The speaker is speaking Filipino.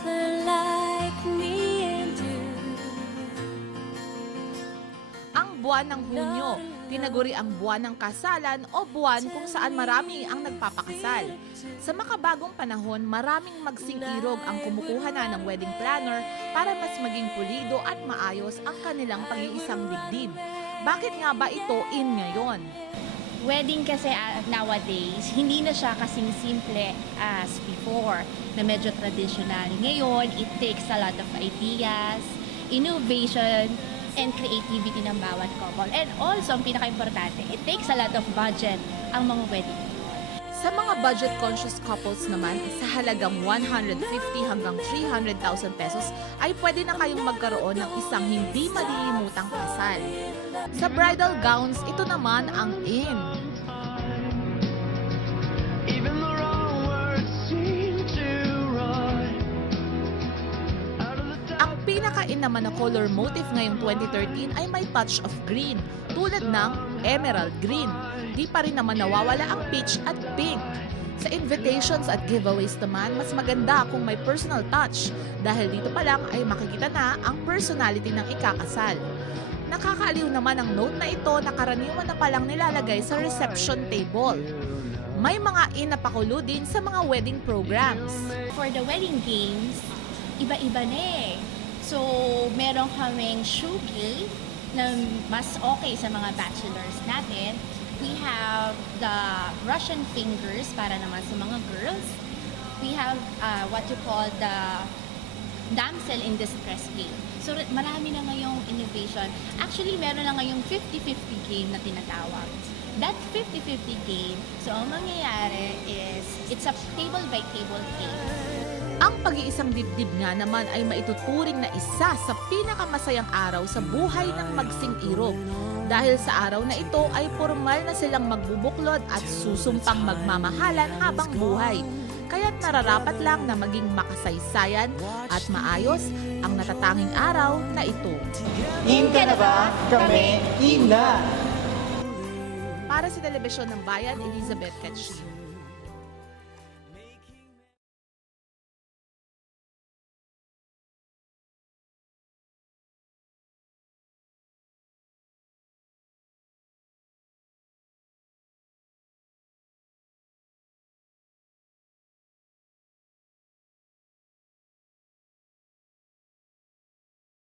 Nothing like me and you. Ang buwan ng Hunyo, tinaguri ang buwan ng kasalan o buwan kung saan marami ang nagpapakasal. Sa makabagong panahon, maraming magsing-irog ang kumukuha na ng wedding planner para mas maging pulido at maayos ang kanilang pag-iisang dibdib. Bakit nga ba ito in ngayon? Wedding kasi nowadays, hindi na siya kasing simple as before na medyo traditional. Ngayon, it takes a lot of ideas, innovation, and creativity ng bawat couple. And also, ang pinaka-importante, it takes a lot of budget ang mga wedding. Sa mga budget-conscious couples naman, sa halagang 150 hanggang 300,000 pesos ay pwede na kayong magkaroon ng isang hindi malilimutang kasal. Sa bridal gowns, ito naman ang in. Ang pinaka-in naman na color motif ngayong 2013 ay may touch of green, tulad ng emerald green. Di pa rin naman nawawala ang peach at pink. Sa invitations at giveaways naman, mas maganda kung may personal touch dahil dito pa lang ay makikita na ang personality ng ikakasal. Nakakaaliw naman ang note na ito na karaniwan na palang nilalagay sa reception table. May mga in na pakulo din sa mga wedding programs. For the wedding games, iba-iba na eh. So, meron kaming shoegaze na mas okay sa mga bachelors natin. We have the Russian fingers para naman sa mga girls. We have what you call the damsel in distress game. So marami na ngayong innovation. Actually, meron na ngayong 50-50 game na tinatawag. That 50-50 game, so ang mangyayari is, it's a table-by-table game. Ang pag-iisang dibdib nga naman ay maituturing na isa sa pinakamasayang araw sa buhay ng magsing-irog. Dahil sa araw na ito ay formal na silang magbubuklod at susumpang magmamahalan habang buhay. Kaya't nararapat lang na maging makasaysayan at maayos ang natatanging araw na ito. In ka na ba? Kami, in na! Para sa Telebisyon ng Bayan, Elizabeth Cachino.